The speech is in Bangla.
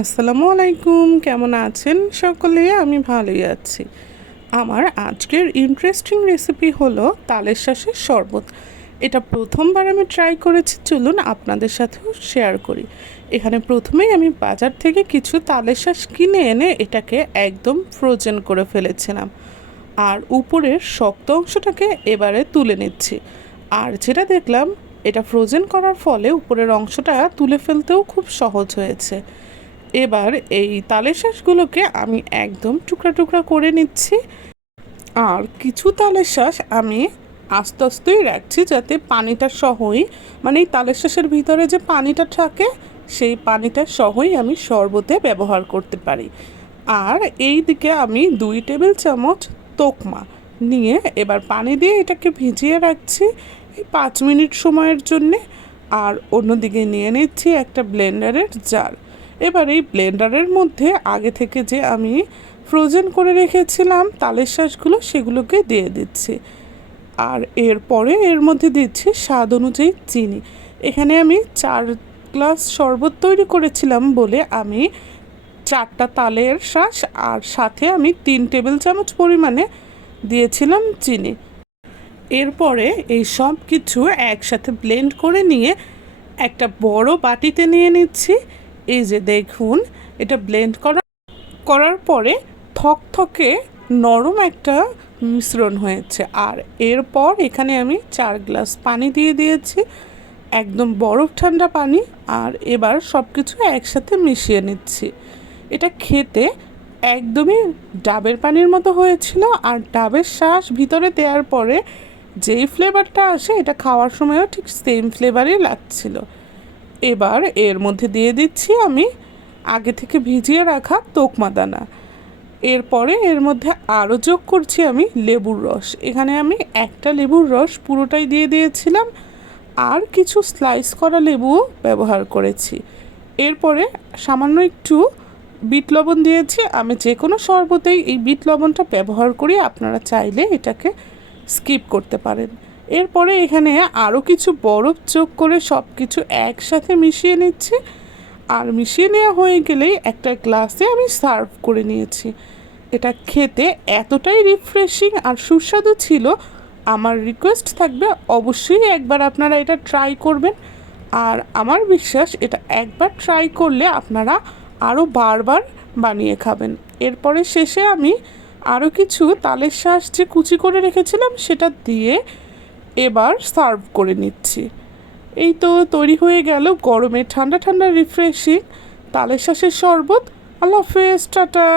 আসসালামু আলাইকুম, কেমন আছেন সকলে? আমি ভালোই আছি। আমার আজকের ইন্টারেস্টিং রেসিপি হলো তালের শাঁসের শরবত। এটা প্রথমবার আমি ট্রাই করেছি, চলুন আপনাদের সাথেও শেয়ার করি। এখানে প্রথমেই আমি বাজার থেকে কিছু তালের শাঁস কিনে এনে এটাকে একদম ফ্রোজেন করে ফেলেছিলাম। আর উপরের শক্ত অংশটাকে এবারে তুলে নিচ্ছি। আর যেটা দেখলাম, এটা ফ্রোজেন করার ফলে উপরের অংশটা তুলে ফেলতেও খুব সহজ হয়েছে। এবার এই তালের শাঁসগুলোকে আমি একদম টুকরা টুকরা করে নিচ্ছি। আর কিছু তালের শাঁস আমি আস্তে আস্তেই রাখছি যাতে পানিটা সহই মানে এই তালের শাঁসের ভিতরে যে পানিটা থাকে, সেই পানিটা সহই আমি শরবতে ব্যবহার করতে পারি। আর এই দিকে আমি দুই টেবিল চামচ তোকমা নিয়ে এবার পানি দিয়ে এটাকে ভিজিয়ে রাখছি এই পাঁচ মিনিট সময়ের জন্যে। আর অন্যদিকে নিয়ে নিচ্ছি একটা ব্লেন্ডারের জার। এবার এই ব্লেন্ডারের মধ্যে আগে থেকে যে আমি ফ্রোজেন করে রেখেছিলাম তালের শাঁসগুলো সেগুলোকে দিয়ে দিচ্ছি। আর এরপরে এর মধ্যে দিচ্ছি স্বাদ অনুযায়ী চিনি। এখানে আমি চার গ্লাস শরবত তৈরি করেছিলাম বলে আমি চারটা তালের শাঁস আর সাথে আমি তিন টেবিল চামচ পরিমাণে দিয়েছিলাম চিনি। এরপরে এই সব কিছু একসাথে ব্লেন্ড করে নিয়ে একটা বড় বাটিতে নিয়ে নিচ্ছি। এই যে দেখুন, এটা ব্লেন্ড করা। করার পরে থকথকে নরম একটা মিশ্রণ হয়েছে। আর এরপর এখানে আমি চার গ্লাস পানি দিয়ে দিয়েছি। একদম বরফ ঠান্ডা পানি। আর এবার সব কিছু একসাথে মিশিয়ে নিচ্ছি। এটা খেতে একদমই ডাবের পানির মতো হয়েছিল। আর ডাবের শ্বাস ভিতরে দেওয়ার পরে যেই ফ্লেভারটা আসে, এটা খাওয়ার সময়ও ঠিক সেম ফ্লেভারই লাগছিল। এবার এর মধ্যে দিয়ে দিচ্ছি আমি আগে থেকে ভিজিয়ে রাখা তোকমা দানা এরপরে এর মধ্যে আরও যোগ করছি আমি লেবুর রস। এখানে আমি একটা লেবুর রস পুরোটাই দিয়ে দিয়েছিলাম আর কিছু স্লাইস করা লেবু ব্যবহার করেছি। এরপরে সামান্য একটু বিট লবণ দিয়েছি। আমি যে কোনো শরবতেই এই বিট লবণটা ব্যবহার করি, আপনারা চাইলে এটাকে স্কিপ করতে পারেন। এরপরে এখানে আরও কিছু বরফ যোগ করে সব কিছু একসাথে মিশিয়ে নিচ্ছি। আর মিশিয়ে নেওয়া হয়ে গেলেই একটা গ্লাসে আমি সার্ভ করে নিয়েছি। এটা খেতে এতটাই রিফ্রেশিং আর সুস্বাদু ছিল। আমার রিকোয়েস্ট থাকবে অবশ্যই একবার আপনারা এটা ট্রাই করবেন। আর আমার বিশ্বাস এটা একবার ট্রাই করলে আপনারা আরও বারবার বানিয়ে খাবেন। এরপরে শেষে আমি আরও কিছু তালের শাঁস যে কুচি করে রেখেছিলাম সেটা দিয়ে এবার সার্ভ করে নিচ্ছি। এই তো তৈরি হয়ে গেল গরমে ঠান্ডা ঠান্ডা রিফ্রেশিং তালের শাঁসের শরবত। আল্লাহ হাফেজ, টাটা।